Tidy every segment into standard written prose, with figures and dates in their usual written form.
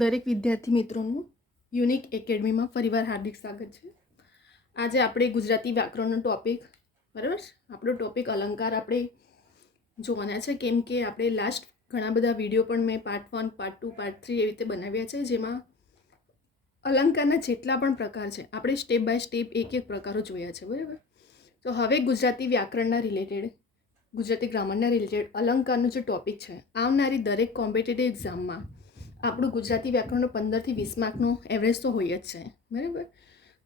દરેક વિદ્યાર્થી મિત્રોનું યુનિક એકેડમીમાં ફરીવાર હાર્દિક સ્વાગત છે. આજે આપણે ગુજરાતી વ્યાકરણનો ટોપિક બરાબર આપણો ટોપિક અલંકાર આપણે જોવાના છે, કેમ કે આપણે લાસ્ટ ઘણા બધા વિડીયો પણ મેં પાર્ટ 1, પાર્ટ 2, પાર્ટ 3 એવી રીતે બનાવ્યા છે, જેમાં અલંકારના જેટલા પણ પ્રકાર છે આપણે સ્ટેપ બાય સ્ટેપ એક એક પ્રકારો જોયા છે. બરાબર, તો હવે ગુજરાતી વ્યાકરણના રિલેટેડ, ગુજરાતી ગ્રામરના રિલેટેડ અલંકારનો જે ટોપિક છે, આવનારી દરેક કોમ્પિટિટિવ એક્ઝામમાં આપણું ગુજરાતી વ્યાકરણનો 15 થી 20 માર્કનો એવરેજ તો હોય જ છે. બરાબર,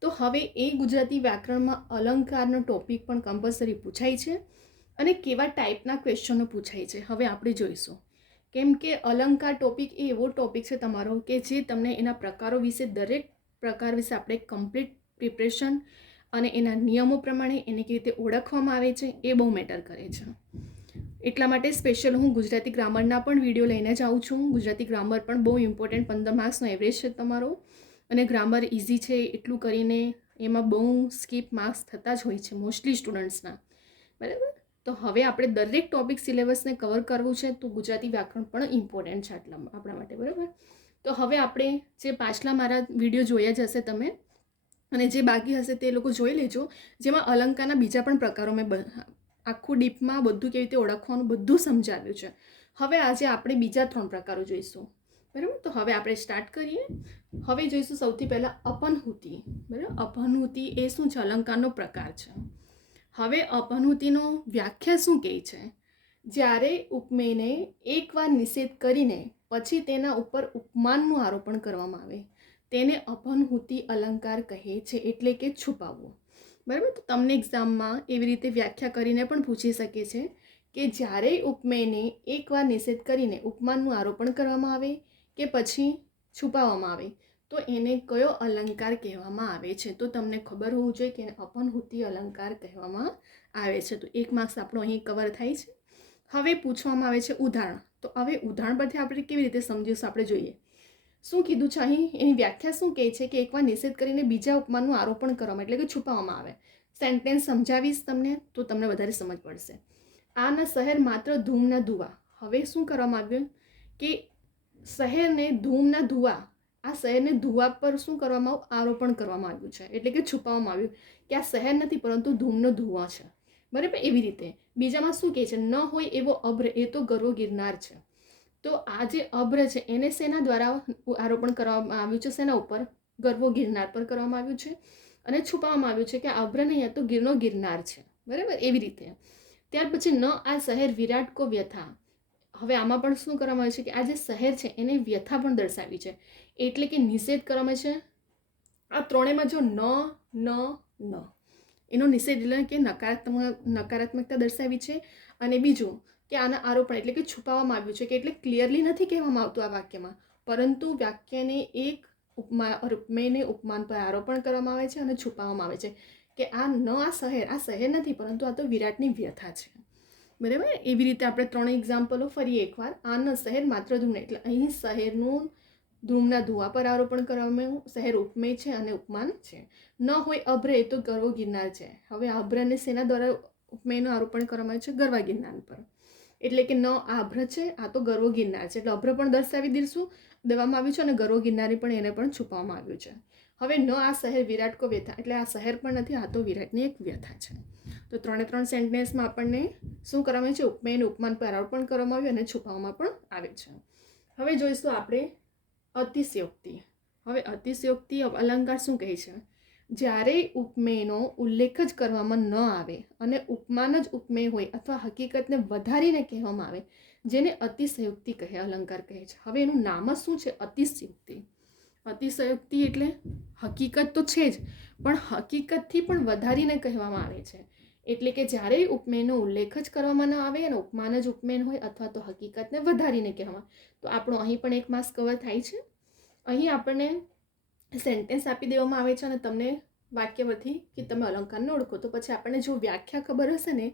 તો હવે એ ગુજરાતી વ્યાકરણમાં અલંકારનો ટોપિક પણ કમ્પલસરી પૂછાય છે અને કેવા ટાઈપના ક્વેશ્ચનો પૂછાય છે હવે આપણે જોઈશું. કેમ કે અલંકાર ટોપિક એ એવો ટોપિક છે તમારો કે જે તમને એના પ્રકારો વિશે, દરેક પ્રકાર વિશે આપણે કમ્પ્લીટ પ્રિપરેશન અને એના નિયમો પ્રમાણે એને કેવી રીતે ઓળખવામાં આવે છે એ બહુ મેટર કરે છે. એટલા માટે સ્પેશિયલ હું ગુજરાતી ગ્રામરના પણ વિડીયો લઈને જ આવું છું. ગુજરાતી ગ્રામર પણ બહુ ઇમ્પોર્ટન્ટ, 15 માર્ક્સનો એવરેજ છે તમારો, અને ગ્રામર ઇઝી છે એટલું કરીને એમાં બહુ સ્કીપ માર્ક્સ થતા જ હોય છે મોસ્ટલી સ્ટુડન્ટ્સના. બરાબર, તો હવે આપણે દરેક ટોપિક સિલેબસને કવર કરવું છે, તો ગુજરાતી વ્યાકરણ પણ ઇમ્પોર્ટન્ટ છે આપણા માટે. બરાબર, તો હવે આપણે જે પાછલા મારા વિડીયો જોયા જ હશે તમે, અને જે બાકી હશે તે લોકો જોઈ લેજો, જેમાં અલંકારના બીજા પણ પ્રકારો મેં આખું ડીપમાં બધું કેવી રીતે ઓળખવાનું બધું સમજાવ્યું છે. હવે આજે આપણે બીજા 3 પ્રકારો જોઈશું. બરાબર, તો હવે આપણે સ્ટાર્ટ કરીએ. હવે જોઈશું સૌથી પહેલાં અપનહૂતિ. બરાબર, અપનહૂતિ એ શું છે? અલંકારનો પ્રકાર છે. હવે અપનહૂતિનો વ્યાખ્યા શું કહે છે? જ્યારે ઉપમેયને એકવાર નિષેધ કરીને પછી તેના ઉપર ઉપમાનનું આરોપણ કરવામાં આવે તેને અપનહૂતિ અલંકાર કહે છે, એટલે કે છુપાવવું. બરાબર, તો તમને એક્ઝામમાં એવી રીતે વ્યાખ્યા કરીને પણ પૂછી શકે છે કે જ્યારે ઉપમેયને એકવાર નિષેધ કરીને ઉપમાનનું આરોપણ કરવામાં આવે કે પછી છુપાવવામાં આવે તો એને કયો અલંકાર કહેવામાં આવે છે. તો તમને ખબર હોવું જોઈએ કે અપનહૂતિ અલંકાર કહેવામાં આવે છે. તો 1 માર્ક્સ આપણો અહીં કવર થાય છે. હવે પૂછવામાં આવે છે ઉદાહરણ. તો હવે ઉદાહરણ પરથી આપણે કેવી રીતે સમજીશું આપણે જોઈએ. શું કીધું છે અહીં, એની વ્યાખ્યા શું કહે છે કે એકવાર નિષેધ કરીને બીજા ઉપમાનનું આરોપણ કરવામાં એટલે કે છુપાવવામાં આવે. સેન્ટેન્સ સમજાવીશ તમને તો તમને વધારે સમજ પડશે. આના શહેર માત્ર ધૂમના ધુવા. હવે શું કરવામાં આવ્યું કે શહેરને ધૂમના ધુવા, આ શહેરને ધુવા પર શું કરવામાં આવ્યું? આરોપણ કરવામાં આવ્યું છે, એટલે કે છુપાવવામાં આવ્યું કે આ શહેર નથી પરંતુ ધૂમનો ધુવા છે. બરાબર, એવી રીતે બીજામાં શું કહે છે? ન હોય એવો અભ્ર, એ તો ગરવો ગિરનાર છે. તો આ જે અભ્ર છે એને શેના દ્વારા આરોપણ કરવામાં આવ્યું છે? શેના ઉપર? ગરવો ગિરનાર પર કરવામાં આવ્યું છે, અને છુપાવવામાં આવ્યું છે કે આ અભ્ર નહીં, તો ગીરનો ગિરનાર છે. બરાબર, એવી રીતે. ત્યાર પછી ન આ શહેર વિરાટ કો વ્યથા. હવે આમાં પણ શું કરવામાં આવે છે કે આ જે શહેર છે એને વ્યથા પણ દર્શાવી છે, એટલે કે નિષેધ કરવામાં છે. આ ત્રણેયમાં જો ન એનો નિષેધ એટલે કે નકારાત્મકતા દર્શાવી છે, અને બીજું કે આના આરોપણ એટલે કે છુપાવવામાં આવ્યું છે, કે એટલે ક્લિયરલી નથી કહેવામાં આવતું આ વાક્યમાં, પરંતુ વાક્યને એક ઉપમેયને ઉપમાન પર આરોપણ કરવામાં આવે છે અને છુપાવવામાં આવે છે કે આ શહેર નથી પરંતુ આ તો વિરાટની વ્યથા છે. બરાબર, એવી રીતે આપણે 3 એક્ઝામ્પલો ફરી એકવાર. આ ન શહેર માત્ર ધૂમને, એટલે અહીં શહેરનું ધૂમના ધુવા પર આરોપણ કરવામાં આવ્યું. શહેર ઉપમેય છે અને ઉપમાન છે. ન હોય અભ્ર, એ તો ગરવો ગિરનાર છે. હવે અભ્રને શેના દ્વારા ઉપમેયનું આરોપણ કરવામાં આવ્યું છે? ગરવા ગિરનાર પર. એટલે કે ન આ અભ્ર છે, આ તો ગરવો ગિરનાર છે, એટલે અભ્ર પણ દર્શાવી દેવામાં આવ્યું છે અને ગરવો ગિરનારી પણ એને પણ છુપાવવામાં આવ્યું છે. હવે ન આ શહેર વિરાટ કો વ્યથા, એટલે આ શહેર પણ નથી, આ તો વિરાટની એક વ્યથા છે. તો 3 સેન્ટેન્સમાં આપણને શું કરવામાં આવે છે? ઉપમેયને ઉપમાન પર આરોપણ કરવામાં આવ્યું અને છુપાવવામાં પણ આવે છે. હવે જોઈશું આપણે અતિશયોક્તિ. હવે અતિશયોક્તિ અલંકાર શું કહે છે? જ્યારે ઉપમેયનો ઉલ્લેખ જ કરવામાં ન આવે અને ઉપમાન જ ઉપમેય હોય અથવા હકીકતને વધારીને કહેવામાં આવે, જેને અતિશયોક્તિ કહે, અલંકાર કહે છે. હવે એનું નામ જ શું છે? અતિશયોક્તિ. અતિશયોક્તિ એટલે હકીકત તો છે જ, પણ હકીકતથી પણ વધારીને કહેવામાં આવે છે. એટલે કે જ્યારે ઉપમેયનો ઉલ્લેખ જ કરવામાં ન આવે અને ઉપમાન જ ઉપમેય હોય અથવા તો હકીકતને વધારીને કહેવામાં, તો આપણો અહીં પણ 1 માર્ક્સ કવર થાય છે. અહીં આપણને સેન્ટેન્સ આપી દેવામાં આવે છે અને તમને વાક્ય પરથી કે તમે અલંકારને ઓળખો, તો પછી આપણને જો વ્યાખ્યા ખબર હશે ને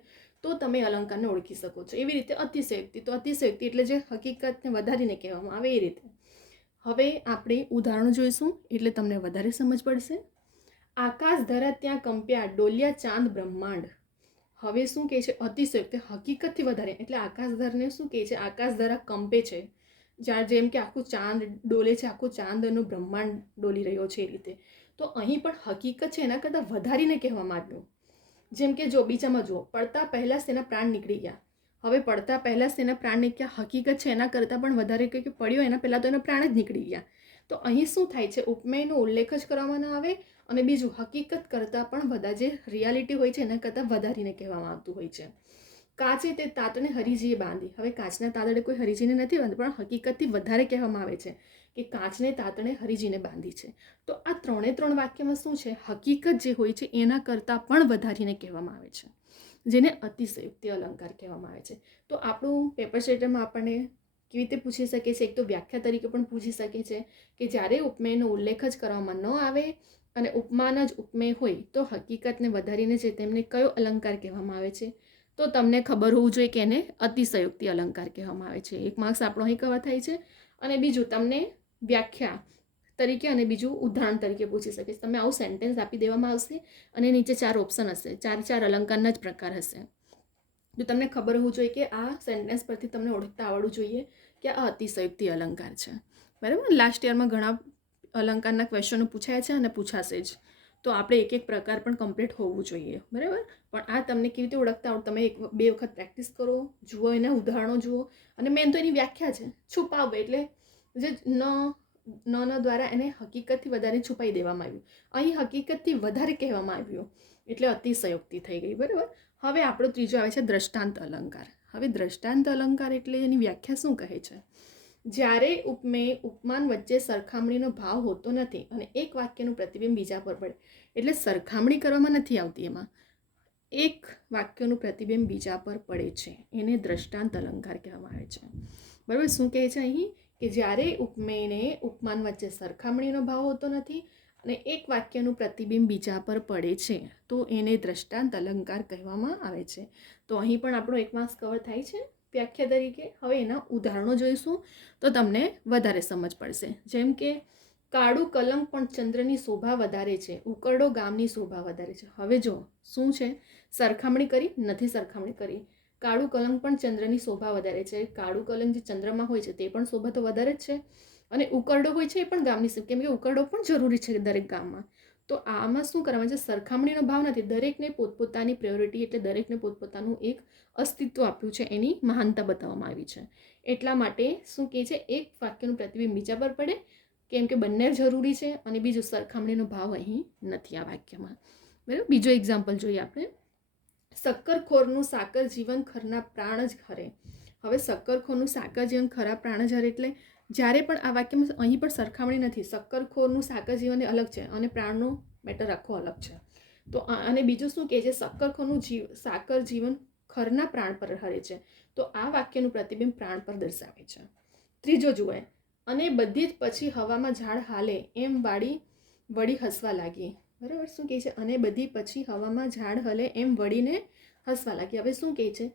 તો તમે અલંકારને ઓળખી શકો છો. એવી રીતે અતિશયોક્તિ, તો અતિશયોક્તિ એટલે જે હકીકતને વધારીને કહેવામાં આવે એ રીતે. હવે આપણે ઉદાહરણો જોઈશું એટલે તમને વધારે સમજ પડશે. આકાશ ધરા ત્યાં કંપ્યા, ડોલ્યા ચાંદ બ્રહ્માંડ. હવે શું કહે છે? અતિશયોક્તિ, હકીકતથી વધારે, એટલે આકાશ ધરને શું કહે છે? આકાશ ધરા કંપે છે, જેમ કે આખું ચાંદ ડોલે છે, આખું ચાંદનું બ્રહ્માંડ ડોલી રહ્યો છે એ રીતે. તો અહીં પણ હકીકત છે એના કરતાં વધારીને કહેવામાં આવ્યું. જેમ કે જો બીજામાં જુઓ, પડતા પહેલાં જ તેના પ્રાણ નીકળી ગયા. હવે પડતા પહેલાં જ તેના પ્રાણ નીકળ્યા, હકીકત છે એના કરતાં પણ વધારે કે પડ્યો એના પહેલાં તો એના પ્રાણ જ નીકળી ગયા. તો અહીં શું થાય છે, ઉપમેયનો ઉલ્લેખ જ કરવામાં ન આવે અને બીજું હકીકત કરતાં પણ વધારે જે રિયાલિટી હોય છે એના કરતાં વધારીને કહેવામાં આવતું હોય છે. કાચે તે તાતને હરીજીએ બાંધી. હવે કાચના તાતણે કોઈ હરીજીને નથી બાંધી, પણ હકીકતથી વધારે કહેવામાં આવે છે કે કાચને તાતણે હરીજીને બાંધી છે. તો આ ત્રણ વાક્યમાં શું છે, હકીકત જે હોય છે એના કરતાં પણ વધારીને કહેવામાં આવે છે, જેને અતિશયોક્તિ અલંકાર કહેવામાં આવે છે. તો આપણું પેપર સેટરમાં આપણને કેવી રીતે પૂછી શકે છે, એક તો વ્યાખ્યા તરીકે પણ પૂછી શકે છે કે જ્યારે ઉપમેયનો ઉલ્લેખ જ કરવામાં ન આવે અને ઉપમાન જ ઉપમેય હોય તો હકીકતને વધારીને છે તેમને કયો અલંકાર કહેવામાં આવે છે. તો તમને ખબર હોવું જોઈએ કે એને અતિશયોક્તિ અલંકાર કહેવામાં આવે છે. એક માર્ક્સ આપણો અહીં કવર થાય છે. અને બીજું તમને વ્યાખ્યા તરીકે અને બીજું ઉદાહરણ તરીકે પૂછી શકે છે. તમે આવું સેન્ટેન્સ આપી દેવામાં આવશે અને નીચે 4 ઓપ્શન હશે, 4 અલંકારના જ પ્રકાર હશે. તો તમને ખબર હોવું જોઈએ કે આ સેન્ટેન્સ પરથી તમને ઓળખતા આવડવું જોઈએ કે આ અતિશયોક્તિ અલંકાર છે. બરાબર. લાસ્ટ યરમાં ઘણા અલંકારના ક્વેશ્ચનો પૂછાયા છે અને પૂછાશે જ. તો આપણે એક એક પ્રકાર પણ કમ્પ્લીટ હોવું જોઈએ. બરાબર. પણ આ તમને કેવી રીતે ઓળખતા આવડે, તમે 1-2 વખત પ્રેક્ટિસ કરો, જુઓ, એના ઉદાહરણો જુઓ અને મેન તો એની વ્યાખ્યા છે છુપાવ, એટલે જે ન દ્વારા એને હકીકતથી વધારે છુપાઈ દેવામાં આવ્યું. અહીં હકીકતથી વધારે કહેવામાં આવ્યું એટલે અતિશયોક્તિ થઈ ગઈ. બરાબર. હવે આપણો ત્રીજો આવે છે દ્રષ્ટાંત અલંકાર. હવે દ્રષ્ટાંત અલંકાર એટલે એની વ્યાખ્યા શું કહે છે, જ્યારે ઉપમેય ઉપમાન વચ્ચે સરખામણીનો ભાવ હોતો નથી અને એક વાક્યનું પ્રતિબિંબ બીજા પર પડે. એટલે સરખામણી કરવામાં નથી આવતી, એમાં એક વાક્યનું પ્રતિબિંબ બીજા પર પડે છે, એને દ્રષ્ટાંત અલંકાર કહેવામાં આવે છે. બરાબર. શું કહે છે અહીં કે જ્યારે ઉપમેયને ઉપમાન વચ્ચે સરખામણીનો ભાવ હોતો નથી અને એક વાક્યનું પ્રતિબિંબ બીજા પર પડે છે તો એને દ્રષ્ટાંત અલંકાર કહેવામાં આવે છે. તો અહીં પણ આપણો 1 માર્ક્સ કવર થાય છે વ્યાખ્યા તરીકે. હવે એના ઉદાહરણો જોઈશું તો તમને વધારે સમજ પડશે. જેમ કે કાળું કલંક પણ ચંદ્રની શોભા વધારે છે, ઉકરડો ગામની શોભા વધારે છે. હવે જો શું છે, સરખામણી કરી નથી, સરખામણી કરી. કાળું કલંક પણ ચંદ્રની શોભા વધારે છે. કાળું કલંક જે ચંદ્રમાં હોય છે તે પણ શોભા તો વધારે જ છે અને ઉકરડો હોય છે એ પણ ગામની, કેમ કે ઉકરડો પણ જરૂરી છે દરેક ગામમાં. તો આમાં શું કરવાનું છે, સરખામણીનો ભાવ નથી, દરેકને પોતપોતાની પ્રાયોરિટી, એટલે દરેકને પોતપોતાનું એક અસ્તિત્વ આપ્યું છે, એની મહાનતા બતાવવામાં આવી છે. એટલા માટે શું કહે છે, એક વાક્યનું પ્રતિબિંબ બીજા પર પડે, કેમ કે બંને જરૂરી છે અને બીજું સરખામણીનો ભાવ અહીં નથી આ વાક્યમાં. બરાબર. બીજો એક્ઝામ્પલ જોઈએ આપણે. શક્કરખોરનું સાકર જીવન ખરના પ્રાણ જ હરે. હવે શક્કરખોરનું સાકર જીવન ખરા પ્રાણ જ હરે એટલે જ્યારે પણ આ વાક્યમાં અહીં પણ સરખામણી નથી, શક્કરખોરનું સાકર જીવન એ અલગ છે અને પ્રાણનો મેટર આખો અલગ છે. તો અને બીજું શું કહે છે, શક્કરખોરનું સાકર જીવન ખરના પ્રાણ પર હરે છે. તો આ વાક્યનું પ્રતિબિંબ પ્રાણ પર દર્શાવે છે. ત્રીજો જુએ, અને બધી જ પછી હવામાં ઝાડ હાલે એમ વળી હસવા લાગી. બરાબર. શું કહે છે, અને બધી પછી હવામાં ઝાડ હલે એમ વળીને હસવા લાગી. હવે શું કહે છે,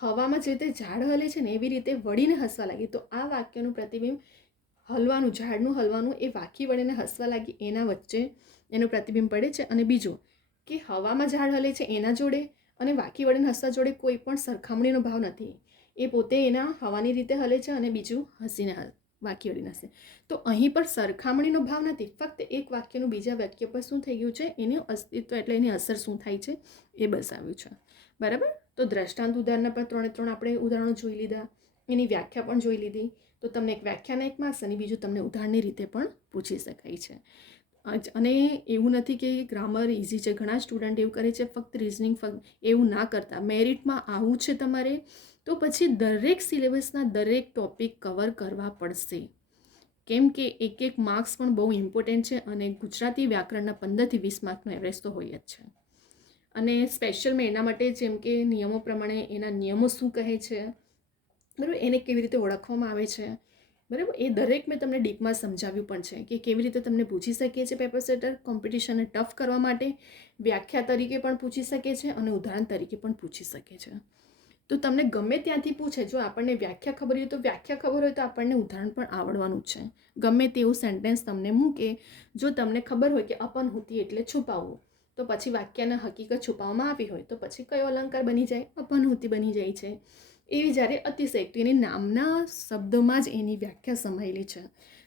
હવામાં જે રીતે ઝાડ હલે છે ને એવી રીતે વળીને હસવા લાગી. તો આ વાક્યનું પ્રતિબિંબ હલવાનું, ઝાડનું હલવાનું, એ વાંકી વળીને હસવા લાગી એના વચ્ચે એનું પ્રતિબિંબ પડે છે. અને બીજું કે હવામાં ઝાડ હલે છે એના જોડે અને વાંકી વળીને હસવા જોડે કોઈ પણ સરખામણીનો ભાવ નથી. એ પોતે એના હવાની રીતે હલે છે અને બીજું હસીને વાંકી વળીને હસે. તો અહીં પણ સરખામણીનો ભાવ નથી, ફક્ત એક વાક્યનું બીજા વાક્ય પર શું થઈ ગયું છે, એનું અસ્તિત્વ, એટલે એની અસર શું થાય છે એ બતાવ્યું છે. બરાબર. તો દ્રષ્ટાંત ઉદાહરણના પર 3 આપણે ઉદાહરણો જોઈ લીધા, એની વ્યાખ્યા પણ જોઈ લીધી. તો તમને એક વ્યાખ્યાના 1 માર્ક્સ અને બીજું તમને ઉદાહરણની રીતે પણ પૂછી શકાય છે. અને એવું નથી કે ગ્રામર ઇઝી છે, ઘણા સ્ટુડન્ટ એવું કરે છે ફક્ત રિઝનિંગ, એવું ના કરતા. મેરિટમાં આવું છે તમારે તો પછી દરેક સિલેબસના દરેક ટોપિક કવર કરવા પડશે, કેમ કે એક માર્ક્સ પણ બહુ ઇમ્પોર્ટન્ટ છે અને ગુજરાતી વ્યાકરણના 15 થી 20 માર્કનો એવરેજ તો હોય જ છે. અને સ્પેશિયલ મેં એના માટે, જેમ કે નિયમો પ્રમાણે એના નિયમો શું કહે છે, બરાબર, એને કેવી રીતે ઓળખવામાં આવે છે, બરાબર, એ દરેક મેં તમને ડીપમાં સમજાવ્યું પણ છે કે કેવી રીતે તમને પૂછી શકીએ છીએ પેપર સેટર કોમ્પિટિશનને ટફ કરવા માટે, વ્યાખ્યા તરીકે પણ પૂછી શકે છે અને ઉદાહરણ તરીકે પણ પૂછી શકે છે. તો તમને ગમે ત્યાંથી પૂછે, જો આપણને વ્યાખ્યા ખબર હોય તો વ્યાખ્યા ખબર હોય તો આપણને ઉદાહરણ પણ આવડવાનું જ છે. ગમે તેવું સેન્ટેન્સ તમને મૂકે, જો તમને ખબર હોય કે અપનહૂતિ એટલે છુપાવવું, તો પછી વાક્યના હકીકત છુપાવવામાં આવી હોય તો પછી કયો અલંકાર બની જાય, અપનહૂતિ બની જાય છે. એવી જ્યારે અતિશયોક્તિ એની નામના શબ્દોમાં જ એની વ્યાખ્યા સમાયેલી છે.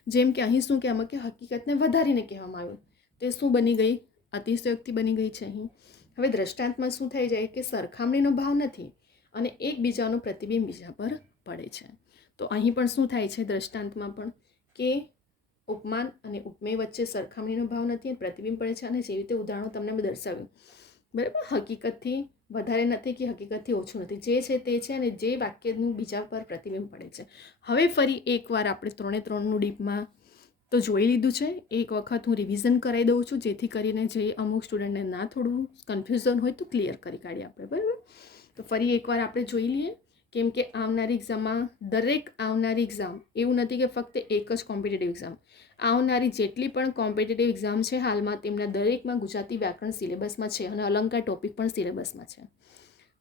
જેમ કે અહીં શું કહેવામાં કે હકીકતને વધારીને કહેવામાં આવ્યું, તે શું બની ગઈ? અતિશયોક્તિ બની ગઈ છે અહીં. હવે દ્રષ્ટાંતમાં શું થઈ જાય કે સરખામણીનો ભાવ નથી અને એકબીજાનું પ્રતિબિંબ બીજા પર પડે છે. તો અહીં પણ શું થાય છે દ્રષ્ટાંતમાં પણ કે ઉપમાન અને ઉપમેય વચ્ચે સરખામણીનો ભાવ નથી અને પ્રતિબિંબ પડે છે. અને જેવી રીતે ઉદાહરણો તમને મેં દર્શાવ્યું, બરાબર, હકીકતથી વધારે નથી કે હકીકતથી ઓછું નથી, જે છે તે છે અને જે વાક્યનું બીજા પર પ્રતિબિંબ પડે છે. હવે ફરી એકવાર આપણે 3 ડીપમાં તો જોઈ લીધું છે. એક વખત હું રિવિઝન કરાવી દઉં છું, જેથી કરીને જે અમુક સ્ટુડન્ટને ના થોડું કન્ફ્યુઝન હોય તો ક્લિયર કરી કાઢીએ આપણે, બરાબર. તો ફરી એકવાર આપણે જોઈ લઈએ, કેમ કે આવનારી એક્ઝામમાં આવનારી એક્ઝામ એવું નથી કે ફક્ત એક જ કોમ્પિટિટિવ એક્ઝામ, આવનારી જેટલી પણ કોમ્પિટિટિવ એક્ઝામ છે હાલમાં તેમના દરેકમાં ગુજરાતી વ્યાકરણ સિલેબસમાં છે અને અલંકાર ટોપિક પણ સિલેબસમાં છે.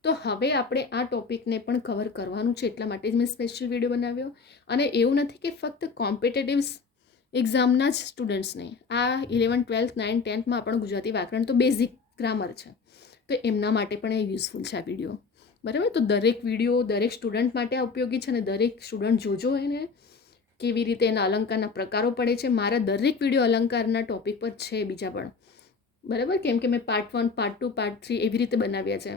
તો હવે આપણે આ ટોપિકને પણ કવર કરવાનું છે, એટલા માટે જ મેં સ્પેશિયલ વિડીયો બનાવ્યો. અને એવું નથી કે ફક્ત કોમ્પિટિટિવ એક્ઝામના જ સ્ટુડન્ટ્સને, આ 11th 12th 9th 10thમાં પણ ગુજરાતી વ્યાકરણ તો બેઝિક ગ્રામર છે, તો એમના માટે પણ એ યુઝફુલ છે આ વિડીયો, બરાબર. તો દરેક વિડીયો દરેક સ્ટુડન્ટ માટે ઉપયોગી છે અને દરેક સ્ટુડન્ટ જોજો એને કેવી રીતે એના અલંકારના પ્રકારો પડે છે. મારા દરેક વિડીયો અલંકારના ટોપિક પર છે બીજા પણ, બરાબર, કેમ કે મેં પાર્ટ 1 પાર્ટ 2 પાર્ટ 3 એવી રીતે બનાવ્યા છે,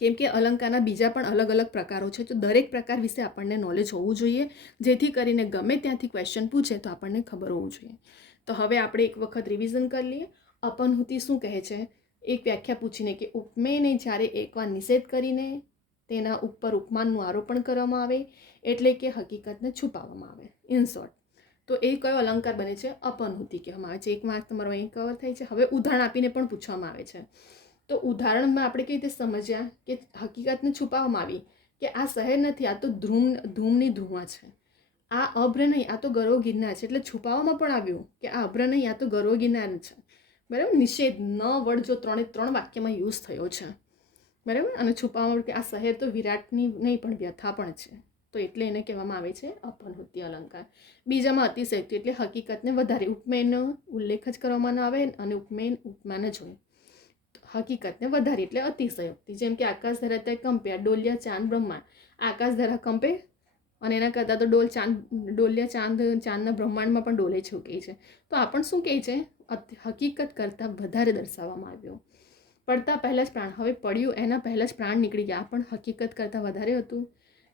કેમ કે અલંકારના બીજા પણ અલગ અલગ પ્રકારો છે. તો દરેક પ્રકાર વિશે આપણને નોલેજ હોવું જોઈએ, જેથી કરીને ગમે ત્યાંથી ક્વેશ્ચન પૂછે તો આપણને ખબર હોવું જોઈએ. તો હવે આપણે એક વખત રિવિઝન કરી લઈએ. અપનહુતિ શું કહે છે? એક વ્યાખ્યા પૂછીને કે ઉપમેયને જ્યારે એકવાર નિષેધ કરીને તેના ઉપર ઉપમાનનું આરોપણ કરવામાં આવે એટલે કે હકીકતને છુપાવવામાં આવે. ઇન શોર્ટ, તો એ કયો અલંકાર બને છે? અપનહુતિ કહેવામાં આવે છે. એક માર્ક તમારો અહીં કવર થાય છે. હવે ઉદાહરણ આપીને પણ પૂછવામાં આવે છે. તો ઉદાહરણમાં આપણે કઈ રીતે સમજ્યા કે હકીકતને છુપાવવામાં આવી કે આ શહેર નથી, આ તો ધૂમની ધુઆ છે, આ અભ્ર નહીં, આ તો ગરવો ગિરનાર છે. એટલે છુપાવવામાં પણ આવ્યું કે આ અભ્ર નહીં, આ તો ગરવો ગિરનાર છે, બરાબર. નિષેધ ન વર્ડ જો 3 વાક્યમાં યુઝ થયો છે, બરાબર. અને છુપાવવામાં કે આ શહેર તો વિરાટની નહીં પણ વ્યથા પણ છે, તો એટલે એને કહેવામાં આવે છે અપનહુતિ અલંકાર. બીજામાં અતિશયોક્તિ એટલે હકીકતને વધારે, ઉપમેયનો ઉલ્લેખ જ કરવામાં આવે અને ઉપમેય ઉપમાન જ હોય. હકીકતને વધારે એટલે અતિશયોક્તિ. જેમ કે આકાશ ધરાતા કંપે, ડોલિયા ચાંદ બ્રહ્માંડ, આકાશ ધરા કંપે અને એના કરતાં તો ડોલિયા ચાંદના બ્રહ્માંડમાં પણ ડોલે છે એવું કહે છે. તો આ પણ શું કહે છે? હકીકત કરતાં વધારે દર્શાવવામાં આવ્યો. પડતા પહેલાં જ પ્રાણ, હવે પડ્યું એના પહેલાં જ પ્રાણ નીકળી ગયા, પણ હકીકત કરતાં વધારે હતું.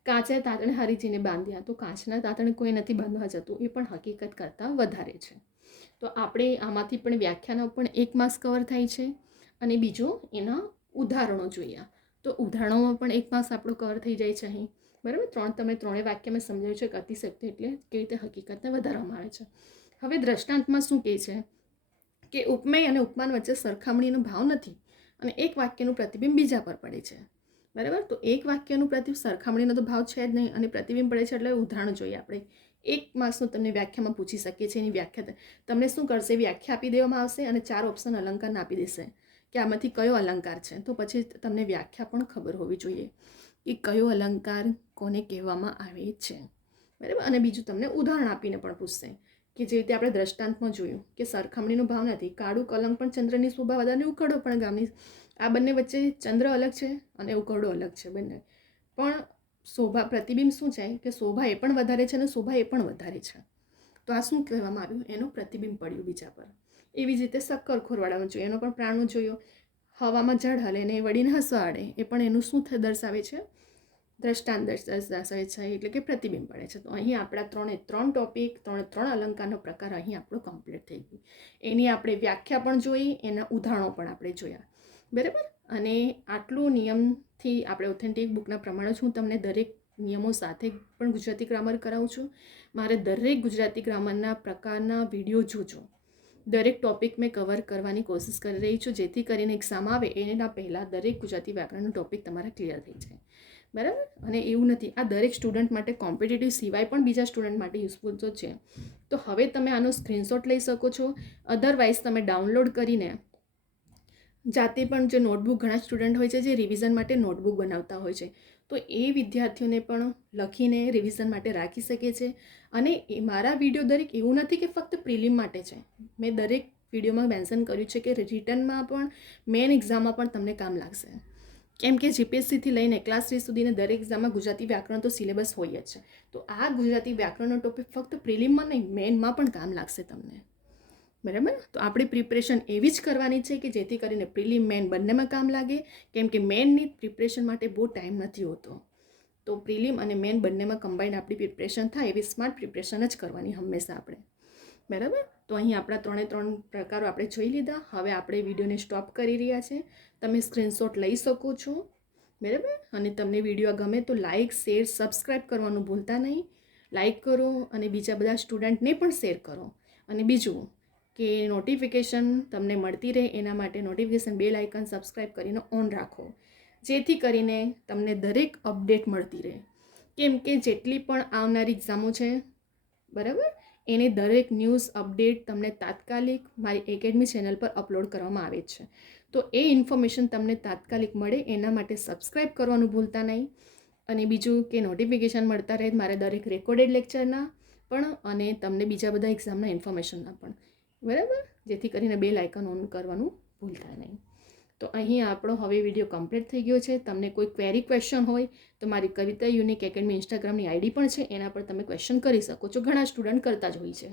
કાચે તાતણે હરીજીને બાંધ્યા, તો કાચના તાતણે કોઈ નથી બાંધવા જતું, એ પણ હકીકત કરતાં વધારે છે. તો આપણે આમાંથી પણ વ્યાખ્યાનો પણ એક માસ કવર થાય છે અને બીજો એના ઉદાહરણો જોઈએ. તો ઉદાહરણોમાં પણ એક માસ આપણું કવર થઈ જાય છે અહીં, બરાબર. તમે 3 વાક્યમાં સમજાવ્યું છે કે અતિશયોક્તિ એટલે કેવી રીતે હકીકતને વધારવામાં આવે છે. હવે દ્રષ્ટાંતમાં શું કહે છે કે ઉપમેય અને ઉપમાન વચ્ચે સરખામણીનો ભાવ નથી અને એક વાક્યનું પ્રતિબિંબ બીજા પર પડે છે, બરાબર. તો એક વાક્યનું સરખામણીનો તો ભાવ છે જ નહીં અને પ્રતિબિંબ પડે છે, એટલે ઉદાહરણ જોઈએ આપણે. એક માસનું તમને વ્યાખ્યામાં પૂછી શકીએ છીએ. એની વ્યાખ્યા તમને શું કરશે? વ્યાખ્યા આપી દેવામાં આવશે અને 4 ઓપ્શન અલંકારના આપી દેશે કે આમાંથી કયો અલંકાર છે. તો પછી તમને વ્યાખ્યા પણ ખબર હોવી જોઈએ કે કયો અલંકાર કોને કહેવામાં આવે છે, બરાબર. અને બીજું તમને ઉદાહરણ આપીને પણ પૂછશે કે જે રીતે આપણે દ્રષ્ટાંતમાં જોયું કે સરખામણીનો ભાવ નથી, કાળું કલંક પણ ચંદ્રની શોભા વધારે, ઉકરડો પણ ગામની, આ બંને વચ્ચે ચંદ્ર અલગ છે અને ઉકરડો અલગ છે, બંને પણ શોભા પ્રતિબિંબ શું છે કે શોભા એ પણ વધારે છે અને શોભા એ પણ વધારે છે. તો આ શું કહેવામાં આવ્યું? એનું પ્રતિબિંબ પડ્યું બીજા પર. એવી જ રીતે શક્કર ખોરવાડામાં જોઈએ, એનો પણ પ્રાણું જોયો, હવામાં જળ હલે ને વળીને હસવાડે, એ પણ એનું શું દર્શાવે છે? દ્રષ્ટાંત દર્શાવે છે, એટલે કે પ્રતિબિંબ પડે છે. તો અહીં આપણા 3 ટોપિક 3 અલંકારનો પ્રકાર અહીં આપણો કમ્પ્લીટ થઈ ગયું. એની આપણે વ્યાખ્યા પણ જોઈ, એના ઉદાહરણો પણ આપણે જોયા, બરાબર. અને આટલું નિયમથી આપણે ઓથેન્ટિક બુકના પ્રમાણે જ હું તમને દરેક નિયમો સાથે પણ ગુજરાતી ગ્રામર કરાવું છું. મારે દરેક ગુજરાતી ગ્રામરના પ્રકારના વિડીયો જોજો. દરેક ટોપિક મેં કવર કરવાની કોશિશ કરી રહી છું, જેથી કરીને એક્ઝામ આવે એના પહેલાં દરેક ગુજરાતી વ્યાકરણનો ટોપિક તમારા ક્લિયર થઈ જાય, બરાબર. અને એવું નથી, આ દરેક સ્ટુડન્ટ માટે કોમ્પિટિટિવ સિવાય પણ બીજા સ્ટુડન્ટ માટે યુઝફુલ તો છે. તો હવે તમે આનો સ્ક્રીનશોટ લઈ શકો છો, અધરવાઇઝ તમે ડાઉનલોડ કરીને જાતે પણ જે નોટબુક, ઘણા સ્ટુડન્ટ હોય છે જે રિવિઝન માટે નોટબુક બનાવતા હોય છે, તો એ વિદ્યાર્થીઓને પણ લખીને રિવિઝન માટે રાખી શકે છે. અને મારા વિડીયો દરેક એવું નથી કે ફક્ત પ્રિલિમ માટે છે, મેં દરેક વિડીયોમાં મેન્શન કર્યું છે કે રિટર્નમાં પણ, મેઇન એક્ઝામમાં પણ તમને કામ લાગશે. કેમ કે જીપીએસસીથી લઈને ક્લાસ 3 સુધીના દરેક એક્ઝામમાં ગુજરાતી વ્યાકરણ તો સિલેબસ હોય જ છે. તો આ ગુજરાતી વ્યાકરણનો ટોપિક ફક્ત પ્રિલિમમાં નહીં, મેઇનમાં પણ કામ લાગશે તમને. બરાબર? તો આપણી પ્રિપરેશન એવી જ કરવાની છે કે જેથી કરીને પ્રિલિમ મેન બંનેમાં કામ લાગે. કેમ કે મેનની પ્રિપરેશન માટે બહુ ટાઈમ નથી હોતો. તો પ્રિલિમ અને મેન બંનેમાં કમ્બાઈન આપણી પ્રિપરેશન થાય એવી સ્માર્ટ પ્રિપરેશન જ કરવાની હંમેશા આપણે. બરાબર? તો અહીં આપણા 3 પ્રકારો આપણે જોઈ લીધા. હવે આપણે વિડીયોને સ્ટોપ કરી રહ્યા છે. તમે સ્ક્રીનશોટ લઈ શકો છો. બરાબર? અને તમને વિડીયો ગમે તો લાઇક, શેર, સબસ્ક્રાઈબ કરવાનું ભૂલતા નહીં. લાઇક કરો અને બીજા બધા સ્ટુડન્ટને પણ શેર કરો. અને બીજું કે નોટિફિકેશન તમને મળતી રહે એના માટે નોટિફિકેશન બેલ આઇકન સબસ્ક્રાઈબ કરીને ઓન રાખો, જેથી કરીને તમને દરેક અપડેટ મળતી રહે. કેમ કે જેટલી પણ આવનારી એક્ઝામો છે, બરાબર, એની દરેક ન્યૂઝ અપડેટ તમને તાત્કાલિક મારી એકેડમી ચેનલ પર અપલોડ કરવામાં આવે છે. તો એ ઇન્ફોર્મેશન તમને તાત્કાલિક મળે એના માટે સબસ્ક્રાઈબ કરવાનું ભૂલતા નહીં. અને બીજું કે નોટિફિકેશન મળતા રહે મારે દરેક રેકોર્ડેડ લેક્ચરના પણ અને તમને બીજા બધા એક્ઝામના ઇન્ફોર્મેશનના પણ. બરાબર? જેથી કરીને બેલ આઇકન ઓન કરવાનું ભૂલતા નહીં. તો અહીં આપણો હવે વિડીયો કમ્પ્લીટ થઈ ગયો છે. તમને કોઈ ક્વેરી ક્વેશ્ચન હોય તો મારી કવિતા યુનિક એકેડમી ઇન્સ્ટાગ્રામની આઈડી પણ છે, એના પર તમે ક્વેશ્ચન કરી શકો છો. ઘણા સ્ટુડન્ટ કરતા જ હોય છે.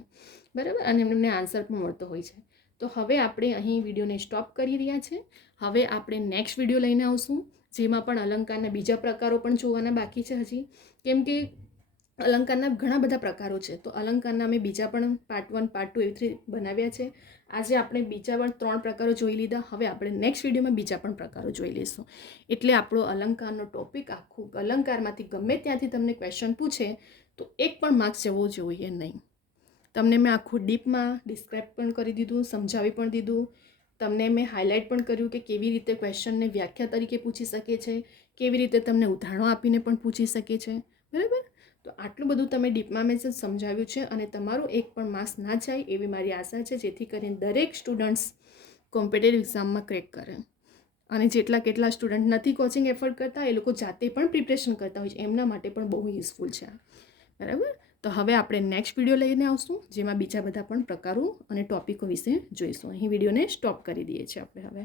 બરાબર? અને એમને આન્સર પણ મળતો હોય છે. તો હવે આપણે અહીં વિડીયોને સ્ટોપ કરી રહ્યા છે. હવે આપણે નેક્સ્ટ વિડીયો લઈને આવશું, જેમાં પણ અલંકારના બીજા પ્રકારો પણ જોવાના બાકી છે હજી. કેમ કે અલંકારના ઘણા બધા પ્રકારો છે. તો અલંકારના અમે બીજા પણ પાર્ટ 1, પાર્ટ 2 એવી રીતે બનાવ્યા છે. આજે આપણે બીજા પણ 3 પ્રકારો જોઈ લીધા. હવે આપણે નેક્સ્ટ વિડીયોમાં બીજા પણ પ્રકારો જોઈ લઈશું. એટલે આપણો અલંકારનો ટોપિક આખું અલંકારમાંથી ગમે ત્યાંથી તમને ક્વેશ્ચન પૂછે તો એક પણ માર્ક્સ જવો જોઈએ નહીં. તમને મેં આખું ડીપમાં ડિસ્ક્રાઇબ પણ કરી દીધું, સમજાવી પણ દીધું. તમને મેં હાઇલાઇટ પણ કર્યું કે કેવી રીતે ક્વેશ્ચનને વ્યાખ્યા તરીકે પૂછી શકે છે, કેવી રીતે તમને ઉદાહરણો આપીને પણ પૂછી શકે છે. બરાબર? તો આટલું બધું તમે ડીપમાં મેં સમજાવ્યું છે અને તમારું એક પણ માર્ક્સ ના જાય એવી મારી આશા છે, જેથી કરીને દરેક સ્ટુડન્ટ્સ કોમ્પિટિટિવ એક્ઝામમાં ક્રેક કરે. અને કેટલા સ્ટુડન્ટ નથી કોચિંગ એફર્ટ કરતા, એ લોકો જાતે પણ પ્રિપરેશન કરતા હોય છે, એમના માટે પણ બહુ યુઝફુલ છે. બરાબર? તો હવે આપણે નેક્સ્ટ વિડીયો લઈને આવશું, જેમાં બીજા બધા પણ પ્રકારો અને ટોપિકો વિશે જોઈશું. અહીં વિડીયોને સ્ટોપ કરી દઈએ છીએ આપણે હવે.